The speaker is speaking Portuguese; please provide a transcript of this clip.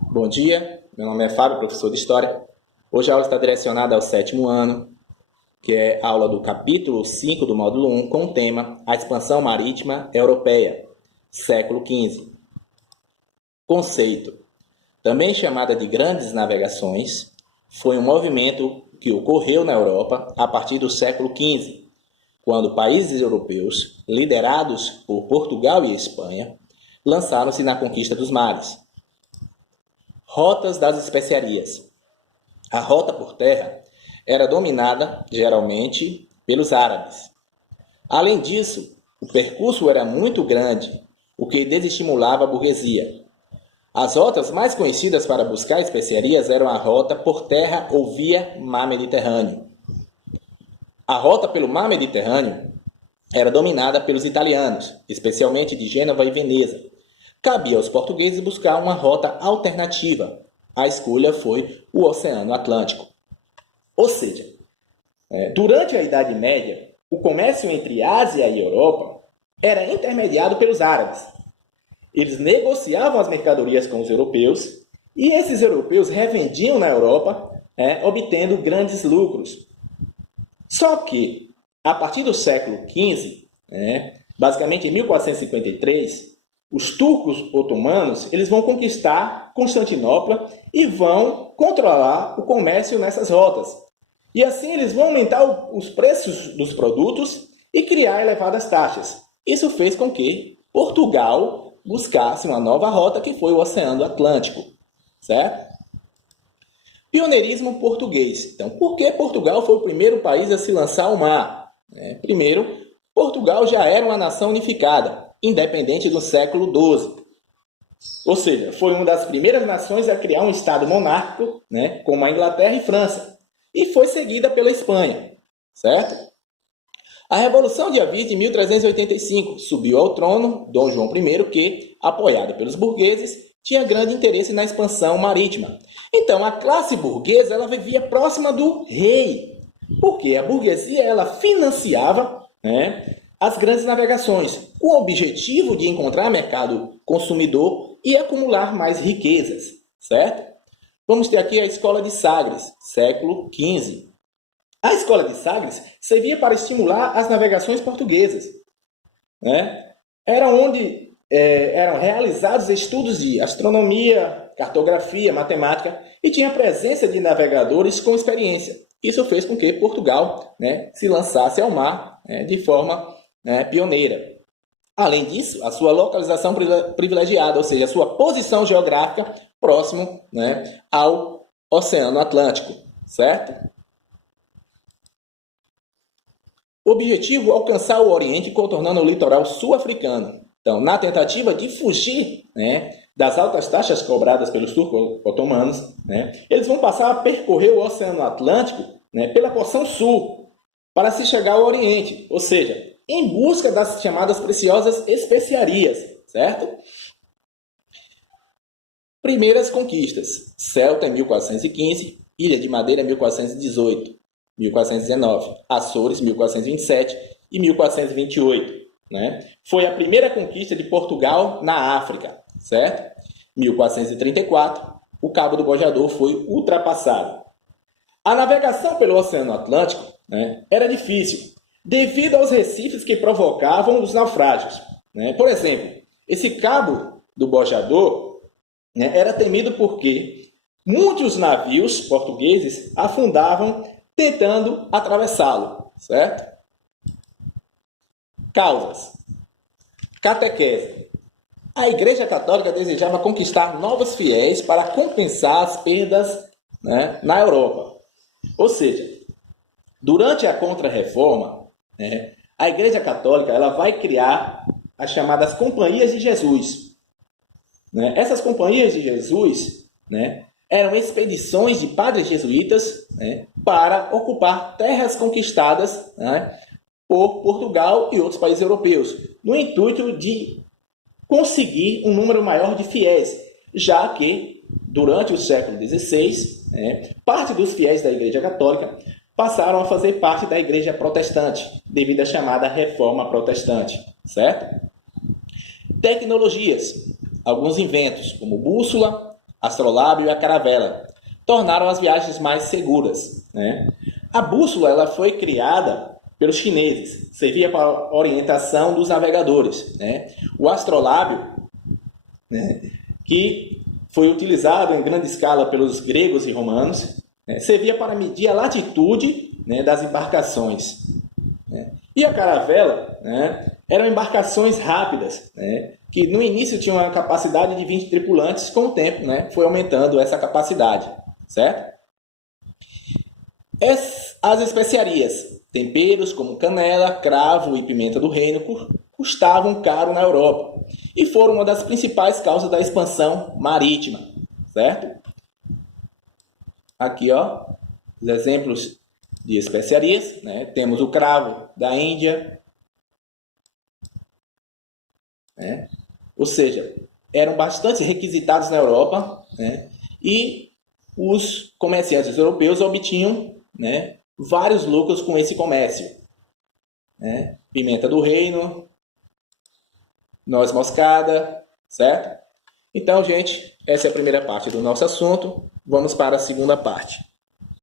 Bom dia, meu nome é Fábio, professor de História. Hoje a aula está direcionada ao sétimo ano, que é a aula do capítulo 5 do módulo 1, com o tema A Expansão Marítima Europeia, século XV. Conceito. Também chamada de Grandes Navegações, foi um movimento que ocorreu na Europa a partir do século XV, quando países europeus, liderados por Portugal e Espanha, lançaram-se na conquista dos mares. Rotas das especiarias. A rota por terra era dominada, geralmente, pelos árabes. Além disso, o percurso era muito grande, o que desestimulava a burguesia. As rotas mais conhecidas para buscar especiarias eram a rota por terra ou via mar Mediterrâneo. A rota pelo mar Mediterrâneo era dominada pelos italianos, especialmente de Gênova e Veneza. Cabia aos portugueses buscar uma rota alternativa. A escolha foi o Oceano Atlântico. Ou seja, durante a Idade Média, o comércio entre Ásia e Europa era intermediado pelos árabes. Eles negociavam as mercadorias com os europeus e esses europeus revendiam na Europa, obtendo grandes lucros. Só que, a partir do século XV, basicamente em 1453, os turcos otomanos eles vão conquistar Constantinopla e vão controlar o comércio nessas rotas. E assim eles vão aumentar os preços dos produtos e criar elevadas taxas. Isso fez com que Portugal buscasse uma nova rota, que foi o Oceano Atlântico, certo? Pioneirismo português. Então, por que Portugal foi o primeiro país a se lançar ao mar? Primeiro, Portugal já era uma nação unificada, independente do século XII. Ou seja, foi uma das primeiras nações a criar um Estado monárquico, como a Inglaterra e França, e foi seguida pela Espanha, certo? A Revolução de Avis de 1385 subiu ao trono Dom João I, que, apoiado pelos burgueses, tinha grande interesse na expansão marítima. Então, a classe burguesa ela vivia próxima do rei, porque a burguesia ela financiava as grandes navegações, com o objetivo de encontrar mercado consumidor e acumular mais riquezas, certo? Vamos ter aqui a Escola de Sagres, século XV. A Escola de Sagres servia para estimular as navegações portuguesas. Era onde eram realizados estudos de astronomia, cartografia, matemática e tinha presença de navegadores com experiência. Isso fez com que Portugal se lançasse ao mar de forma pioneira. Além disso, a sua localização privilegiada, ou seja, a sua posição geográfica próximo ao Oceano Atlântico, certo? O objetivo é alcançar o Oriente contornando o litoral sul-africano. Então, na tentativa de fugir das altas taxas cobradas pelos turcos otomanos, eles vão passar a percorrer o Oceano Atlântico pela porção sul, para se chegar ao Oriente, ou seja, em busca das chamadas preciosas especiarias, certo? Primeiras conquistas. Celta em 1415, Ilha de Madeira em 1418, 1419, Açores 1427 e 1428. Foi a primeira conquista de Portugal na África, certo? 1434, o Cabo do Bojador foi ultrapassado. A navegação pelo Oceano Atlântico era difícil, devido aos recifes que provocavam os naufrágios. Por exemplo, esse Cabo do Bojador era temido porque muitos navios portugueses afundavam tentando atravessá-lo, certo? Causas. Catequese. A Igreja Católica desejava conquistar novos fiéis para compensar as perdas na Europa. Ou seja, durante a Contra-Reforma, a Igreja Católica ela vai criar as chamadas Companhias de Jesus. Essas Companhias de Jesus eram expedições de padres jesuítas para ocupar terras conquistadas por Portugal e outros países europeus, no intuito de conseguir um número maior de fiéis, já que, durante o século XVI, parte dos fiéis da Igreja Católica passaram a fazer parte da Igreja Protestante, devido à chamada Reforma Protestante, certo? Tecnologias. Alguns inventos, como bússola, astrolábio e a caravela tornaram as viagens mais seguras, né? A bússola ela foi criada pelos chineses, servia para orientação dos navegadores, né? O astrolábio, né, que foi utilizado em grande escala pelos gregos e romanos, né, servia para medir a latitude, né, das embarcações, né? E a caravela, né, eram embarcações rápidas, né, que no início tinham a capacidade de 20 tripulantes, com o tempo, né, foi aumentando essa capacidade, certo? As especiarias, temperos como canela, cravo e pimenta do reino, custavam caro na Europa e foram uma das principais causas da expansão marítima, certo? Aqui, ó, os exemplos de especiarias, né? Temos o cravo da Índia, né? Ou seja, eram bastante requisitados na Europa, né? E os comerciantes europeus obtinham, né, vários lucros com esse comércio, né? Pimenta do reino, noz moscada, certo? Então, gente, essa é a primeira parte do nosso assunto. Vamos para a segunda parte.